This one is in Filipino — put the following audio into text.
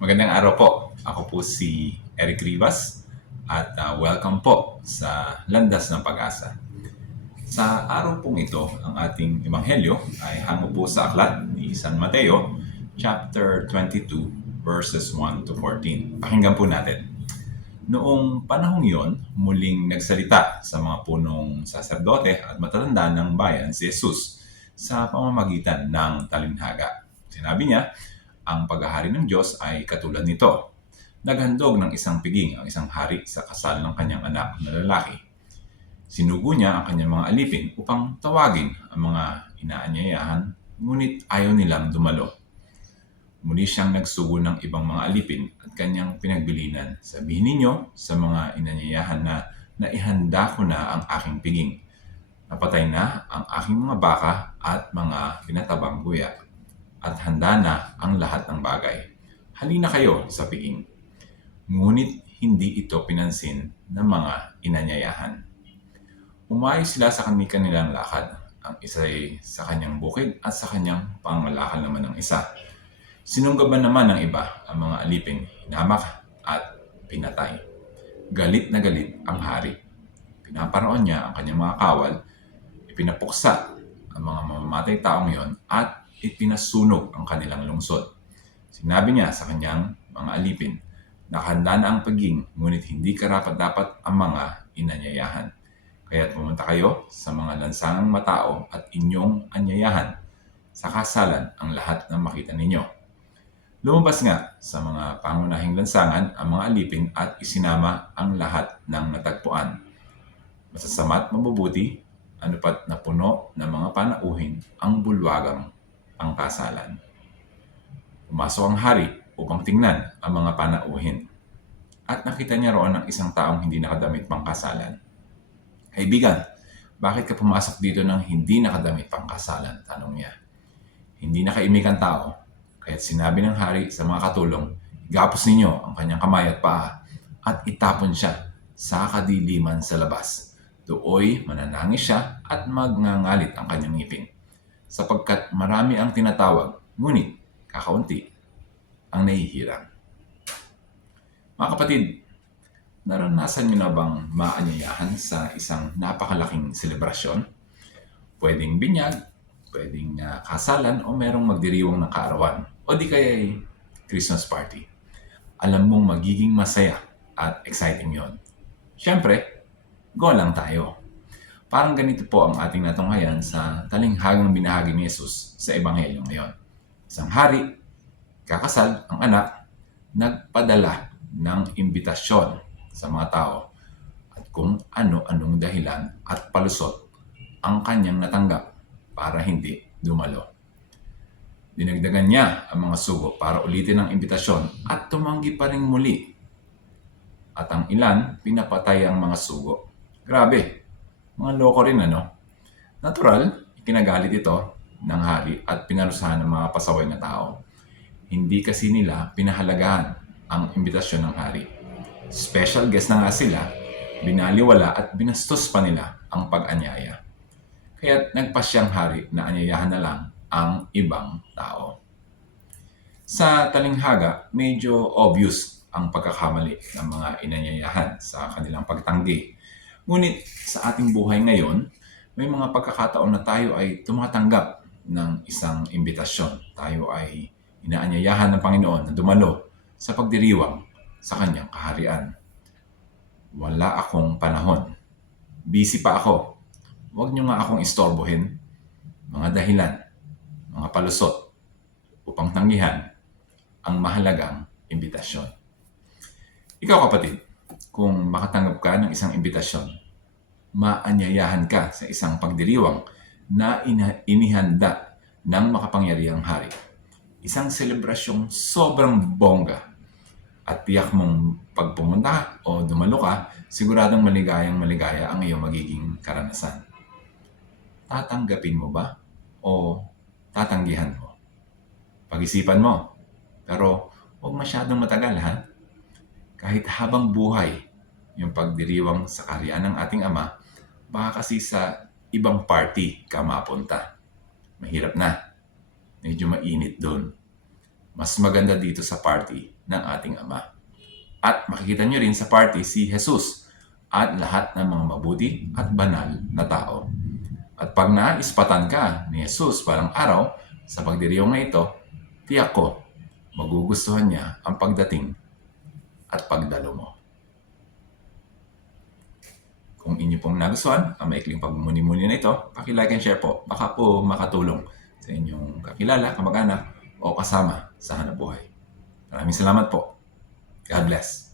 Magandang araw po. Ako po si Eric Rivas at welcome po sa Landas ng Pag-asa. Sa araw pong ito, ang ating ebanghelyo ay hango po sa aklat ni San Mateo, chapter 22, verses 1 to 14. Pakinggan po natin. Noong panahong yon, muling nagsalita sa mga punong saserdote at matatanda ng bayan si Jesus sa pamamagitan ng talinhaga. Sinabi niya, ang paghahari ng Diyos ay katulad nito. Naghandog ng isang piging ang isang hari sa kasal ng kanyang anak na lalaki. Sinugo niya ang kanyang mga alipin upang tawagin ang mga inaanyayahan, ngunit ayaw nilang dumalo. Muli siyang nagsugo ng ibang mga alipin at kanyang pinagbilinan. Sabihin ninyo sa mga inanyayahan na naihanda ko na ang aking piging. Napatay na ang aking mga baka at mga pinatabang guya. At handa na ang lahat ng bagay. Halina kayo sa piging. Ngunit hindi ito pinansin ng mga inanyayahan. Umayo sila sa kanilang lakad. Ang isa ay sa kanyang bukid at sa kanyang pangalakal naman ng isa. Sinunggaban naman ng iba ang mga alipin, hinamak at pinatay. Galit na galit ang hari. Pinaparoon niya ang kanyang mga kawal, ipinapuksa ang mga mamamatay taong iyon at ipinasunog ang kanilang lungsod. Sinabi niya sa kanyang mga alipin, nakahanda na ang paging, ngunit hindi karapat-dapat ang mga inanyayahan. Kaya't pumunta kayo sa mga lansangang matao at inyong anyayahan sa kasalan ang lahat ng makita ninyo. Lumabas nga sa mga pangunahing lansangan ang mga alipin at isinama ang lahat ng natagpuan. Masasama at mabubuti, anupat na puno ng mga panauhin ang bulwagang pangkasalan. Pumasok ang hari upang tingnan ang mga panauhin. At nakita niya roon ang isang taong hindi nakadamit pangkasalan. Kaibigan, bakit ka pumasok dito ng hindi nakadamit pangkasalan? Tanong niya. Hindi nakaimik ang tao, kaya't sinabi ng hari sa mga katulong, igapos ninyo ang kanyang kamay at paa at itapon siya sa kadiliman sa labas. Dooy mananangis siya at magngangalit ang kanyang ngipin. Sapagkat marami ang tinatawag, ngunit kakaunti ang nahihirang. Mga kapatid, naranasan niyo na bang maanyayahan sa isang napakalaking selebrasyon? Pwedeng binyag, pwedeng kasalan o merong magdiriwang ng kaarawan o di kaya Christmas party. Alam mong magiging masaya at exciting yon. Siyempre, go lang tayo. Parang ganito po ang ating natunghayan sa talinghagang binahagi ni Jesus sa Ebanghelyo ngayon. Isang hari, kakasal ang anak, nagpadala ng imbitasyon sa mga tao at kung ano-anong dahilan at palusot ang kanyang natanggap para hindi dumalo. Dinagdagan niya ang mga sugo para ulitin ang imbitasyon at tumanggi pa rin muli. At ang ilan, pinapatay ang mga sugo. Grabe, mga loko rin ano? Natural, ikinagalit ito ng hari at pinarusahan ng mga pasaway na tao. Hindi kasi nila pinahalagahan ang imbitasyon ng hari. Special guest na nga sila, binaliwala at binastos pa nila ang pag-anyaya. Kaya't nagpasyang hari na anyayahan na lang ang ibang tao. Sa talinghaga, medyo obvious ang pagkakamali ng mga inanyayahan sa kanilang pagtanggi. Ngunit sa ating buhay ngayon, may mga pagkakataon na tayo ay tumatanggap ng isang imbitasyon. Tayo ay inaanyayahan ng Panginoon na dumalo sa pagdiriwang sa kanyang kaharian. Wala akong panahon. Busy pa ako. Huwag niyo nga akong istorbohin. Mga dahilan, mga palusot upang tanggihan ang mahalagang imbitasyon. Ikaw kapatid, kung makatanggap ka ng isang imbitasyon, maanyayahan ka sa isang pagdiriwang na inihanda ng makapangyarihang hari. Isang selebrasyong sobrang bongga at tiyak mong pag pumunta o dumalo ka, siguradong maligayang maligaya ang iyong magiging karanasan. Tatanggapin mo ba o tatanggihan mo? Pag-isipan mo, pero huwag masyadong matagal ha. Kahit habang buhay yung pagdiriwang sa kaharian ng ating Ama, baka kasi sa ibang party ka mapunta. Mahirap na. Medyo mainit doon. mas maganda dito sa party ng ating Ama. At makikita nyo rin sa party si Jesus at lahat ng mga mabuti at banal na tao. At pag naispatan ka ni Jesus parang araw sa pagdiriwang na ito, tiyak ko, magugustuhan niya ang pagdating at pagdalo mo. Kung inyo pong nagustuhan ang maikling pagmumuni-muni na ito, paki-like and share po. Baka po makatulong sa inyong kakilala, kamag-anak o kasama sa hanapbuhay. Maraming salamat po. God bless.